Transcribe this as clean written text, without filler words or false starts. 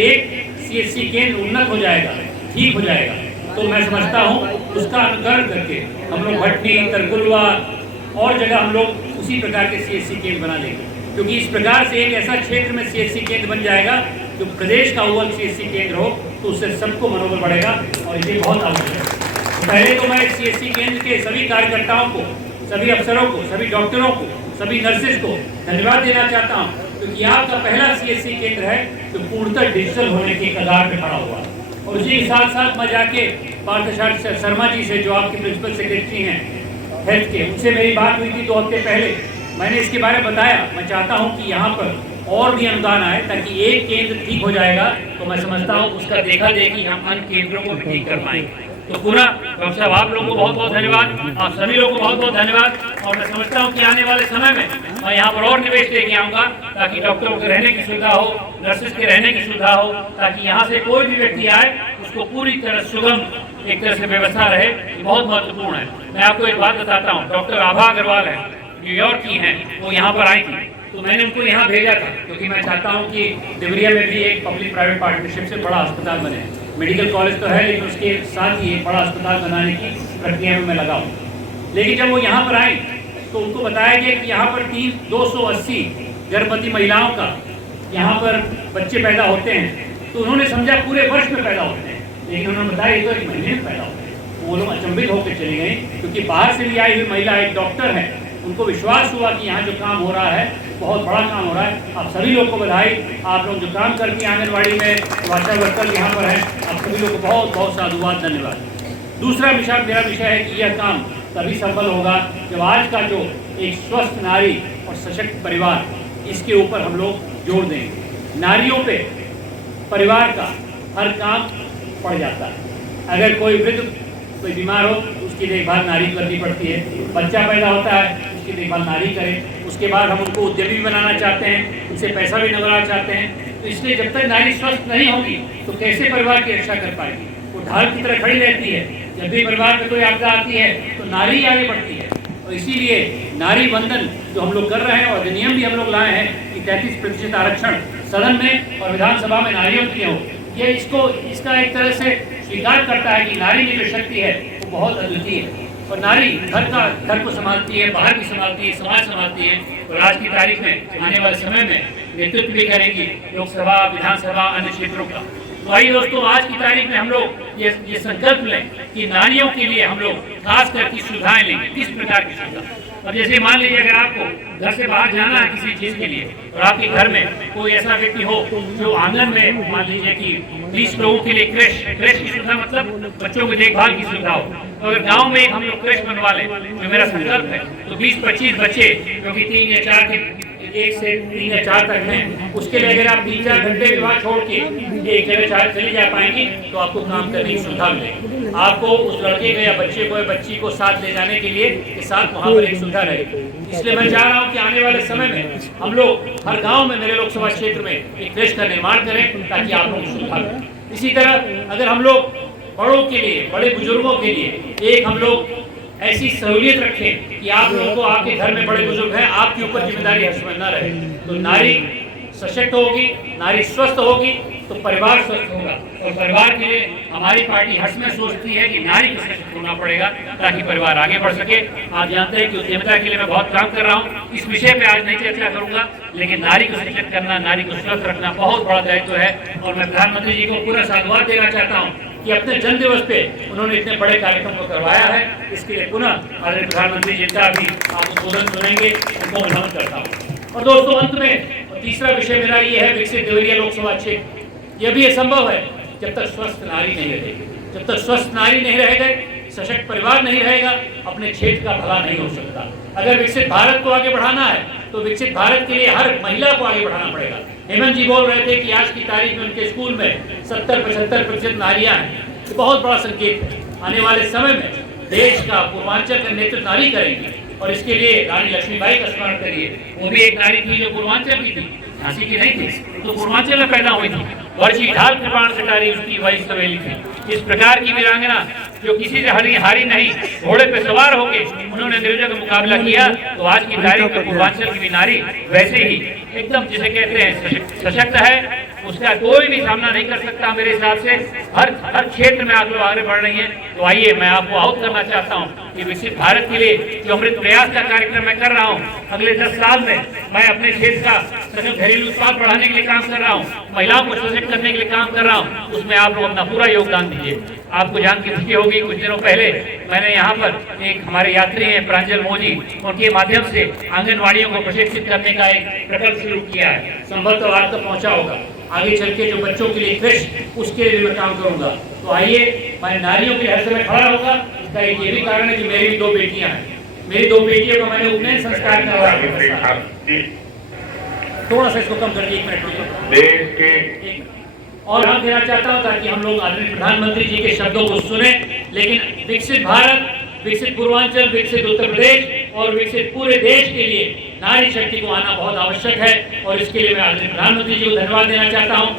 एक सीएससी केंद्र उन्नत हो जाएगा, ठीक हो जाएगा, तो मैं समझता हूँ उसका अनुकरण करके हम लोग भटनी, तरकुलवा और जगह हम लोग उसी प्रकार के सीएससी केंद्र बना लेंगे, क्योंकि इस प्रकार से एक ऐसा क्षेत्र में सीएससी केंद्र बन जाएगा जो प्रदेश का अव्वल सीएससी केंद्र हो, तो उससे सबको मनोबल बढ़ेगा और ये बहुत आवश्यक है। पहले तो मैं सीएससी केंद्र के सभी कार्यकर्ताओं को, सभी अफसरों को, सभी डॉक्टरों को, सभी नर्सेज को धन्यवाद देना चाहता हूँ, क्योंकि आपका पहला सीएससी केंद्र है जो पूर्णतः डिजिटल होने के कगार पे खड़ा हुआ है। और उसी के साथ साथ मैं जाके पार्थसारथी शर्मा जी से, जो आपके प्रिंसिपल सेक्रेटरी हैं हेल्थ के, उनसे मेरी बात हुई थी 2 हफ्ते पहले। मैंने इसके बारे में बताया, मैं चाहता हूँ कि यहाँ पर और भी अनुदान आए, ताकि एक केंद्र ठीक हो जाएगा तो मैं समझता हूँ उसका देखा देखी हम अन्य केंद्रों को भी ठीक कर पाएंगे। तो पूरा डॉक्टर साहब आप लोगों को बहुत बहुत धन्यवाद, आप सभी लोगों को बहुत बहुत धन्यवाद। और मैं समझता हूँ कि आने वाले समय में मैं यहाँ पर और निवेश लेके आऊँगा, ताकि डॉक्टरों के रहने की सुविधा हो, नर्सेज के रहने की सुविधा हो, ताकि यहाँ से कोई भी व्यक्ति आए उसको पूरी तरह सुगम एक तरह से व्यवस्था रहे। बहुत महत्वपूर्ण है। मैं आपको एक बात बताता हूँ, डॉक्टर आभा अग्रवाल है, न्यूयॉर्क की हैं, वो यहाँ पर आई थी, तो मैंने उनको यहाँ भेजा था, क्योंकि मैं चाहता हूँ कि देवरिया में भी एक पब्लिक प्राइवेट पार्टनरशिप से बड़ा अस्पताल बने। मेडिकल कॉलेज तो है, लेकिन उसके साथ ही एक बड़ा अस्पताल बनाने की प्रक्रिया में मैं लगा हूँ। लेकिन जब वो यहाँ पर आई तो उनको बताया गया कि यहाँ पर 280 गर्भवती महिलाओं का यहाँ पर बच्चे पैदा होते हैं, तो उन्होंने समझा पूरे वर्ष में पैदा होते हैं, लेकिन उन्होंने बताया ये तो 1 महीने में पैदा होते हैं। वो लोग अचंभित होकर चली गई, क्योंकि बाहर से भी आई हुई महिला एक डॉक्टर है, उनको विश्वास हुआ कि यहाँ जो काम हो रहा है बहुत बड़ा काम हो रहा है। आप सभी लोग को बधाई, आप लोग जो काम करती हैं आंगनबाड़ी में, आशा वर्कर यहाँ पर हैं, आप सभी लोग को बहुत बहुत साधुवाद, धन्यवाद। दूसरा विषय मेरा विषय है कि यह काम तभी सफल होगा जब आज का जो एक स्वस्थ नारी और सशक्त परिवार, इसके ऊपर हम लोग जोर देंगे। नारियों पे परिवार का हर काम पड़ जाता है। अगर कोई वृद्ध, कोई बीमार हो, उसकी देखभाल नारी करनी पड़ती है। बच्चा पैदा होता है, उसकी देखभाल नारी करे। उसके बाद हम उनको उद्यमी बनाना चाहते हैं, उनसे पैसा भी निकालना चाहते हैं। तो इसलिए जब तक नारी स्वस्थ नहीं होगी तो कैसे परिवार की रक्षा कर पाएगी? वो ढाल की तरह खड़ी रहती है। जब भी परिवार में कोई आपदा आती है तो नारी आगे बढ़ती है। और इसीलिए नारी वंदन जो हम लोग कर रहे हैं, और अधिनियम भी हम लोग लाए हैं कि 33% आरक्षण सदन में और विधानसभा में नारियों की हो, ये इसका एक तरह से स्वीकार करता है कि नारी की जो शक्ति है वो बहुत अद्वितीय है। और नारी घर को संभालती है, बाहर भी संभालती है, समाज संभालती है। और आज की तारीख में, आने वाले समय में नेतृत्व भी करेंगी लोकसभा, विधानसभा, अन्य क्षेत्रों का। तो आइए दोस्तों, आज की तारीख में हम लोग ये संकल्प लें कि नारियों के लिए हम लोग खास करके सुविधाएं लेंगे। किस प्रकार की सुविधा? अब जैसे मान लीजिए, अगर आपको घर से बाहर जाना है किसी चीज़ के लिए, और आपके घर में कोई ऐसा व्यक्ति हो जो आंगन में, मान लीजिए कि 20 लोगों के लिए क्रेश की सुविधा, मतलब बच्चों की देखभाल की सुविधा हो, तो अगर गांव में हम लोग क्रेश बनवा लें, जो मेरा संकल्प है, तो 20-25 बच्चे जो कि 3 या 4 के 1 से 3 या 4 तक हैं, उसके लिए अगर आप 3-4 घंटे के बाद छोड़ के एक जगह चले जा पाएंगे तो आपको काम करने की सुविधा मिलेगी। आपको उस लड़के को या बच्चे को या बच्ची को साथ ले जाने के लिए के साथ वहाँ पर एक सुविधा रहेगी। इसलिए मैं चाह रहा हूँ कि आने वाले समय में हम लोग हर गाँव में, मेरे लोकसभा क्षेत्र में एक क्रेश का निर्माण करें, ताकि आप लोगों को सुविधा मिले। इसी तरह अगर हम लोग बड़ों के लिए, बड़े बुजुर्गों के लिए एक हम लोग ऐसी सहूलियत रखें कि आप लोगों को, आपके घर में बड़े बुजुर्ग हैं, आपके ऊपर जिम्मेदारी हर समय न रहे, तो नारी सशक्त होगी, नारी स्वस्थ होगी तो परिवार स्वस्थ होगा। और परिवार के लिए हमारी पार्टी हर समय सोचती है कि नारी को सशक्त होना पड़ेगा, ताकि परिवार आगे बढ़ सके। आप जानते हैं कि उद्यमिता के लिए मैं बहुत काम कर रहा हूँ। इस विषय पे आज नहीं चर्चा करूंगा, लेकिन नारी को सशक्त करना, नारी को स्वस्थ रखना बहुत बड़ा दायित्व है। और मैं प्रधानमंत्री जी को पूरा साधुवाद देना चाहता हूँ कि अपने जन्मदिवस पे उन्होंने इतने बड़े कार्यक्रम को करवाया है। इसके लिए पुनः आदरणीय प्रधानमंत्री जी का भी आप उद्बोधन सुनेंगे, उनको नमन करता हूँ। और दोस्तों, अंत में तीसरा विषय मेरा ये है, विकसित देवरिया लोकसभा क्षेत्र। यह भी संभव है जब तक स्वस्थ नारी नहीं रहेगी। जब तक स्वस्थ नारी नहीं रहेगा, सशक्त परिवार नहीं रहेगा, अपने क्षेत्र का भला नहीं हो सकता। अगर विकसित भारत को आगे बढ़ाना है तो विकसित भारत के लिए हर महिला को आगे बढ़ाना पड़ेगा। हेमंत जी बोल रहे थे कि आज की तारीख में उनके स्कूल में 70-75% नारियां हैं। ये बहुत बड़ा संकेत है। आने वाले समय में देश का, पूर्वांचल का नेतृत्व नारी करेंगी। और इसके लिए रानी लक्ष्मीबाई का स्मरण करिए, वो भी एक नारी थी जो पूर्वांचल की थी, झांसी की नहीं थी, तो पूर्वांचल में पैदा हुई थी। वर्षी ढाल कृपाण कटारी उसकी वही सवेली थी। इस प्रकार की वीरांगना जो किसी से हारी नहीं, घोड़े पे सवार होके उन्होंने अंग्रेजों का मुकाबला किया। तो आज की तारीख में पूर्वांचल की भी नारी वैसे ही एकदम जिसे कहते हैं सशक्त है, उसका कोई भी सामना नहीं कर सकता मेरे हिसाब से। हर क्षेत्र में आप लोग आगे बढ़ रही हैं। तो आइए मैं आपको आहूत करना चाहता हूं कि विकसित भारत के लिए जो अमृत प्रयास का कार्यक्रम मैं कर रहा हूं, अगले 10 साल में मैं अपने क्षेत्र का सकल घरेलू उत्पाद बढ़ाने के लिए काम कर रहा हूं, महिलाओं को सशक्त करने के लिए काम कर रहा हूं। उसमें आप लोग अपना पूरा योगदान दीजिए। आपको जान के खुशी होगी, कुछ दिनों पहले मैंने यहाँ पर एक हमारे यात्री हैं प्रांजल मोदी, उनके माध्यम से आंगनवाड़ियों को प्रशिक्षित करने का एक प्रकल्प शुरू किया है। संभवतः आप तक पहुँचा होगा। आगे चल के जो बच्चों के लिए क्रेश, उसके लिए मैं काम करूंगा। तो आइए, मैं नारियों के हर समय खड़ा होगा। इसका एक ये भी कारण है कि मेरी भी 2 बेटियां हैं। मेरी 2 बेटियों का मैंने उपनयन संस्कार करवाया। थोड़ा सा इसको कम कर दिए, 1 मिनट देश के और ध्यान देना चाहता हूँ ताकि हम लोग आदरणीय प्रधानमंत्री जी के शब्दों को सुने। लेकिन विकसित भारत, विकसित पूर्वांचल, विकसित उत्तर प्रदेश और विकसित पूरे देश के लिए नारी शक्ति को आना बहुत आवश्यक है। और इसके लिए मैं आदरणीय प्रधानमंत्री जी को धन्यवाद देना चाहता हूँ।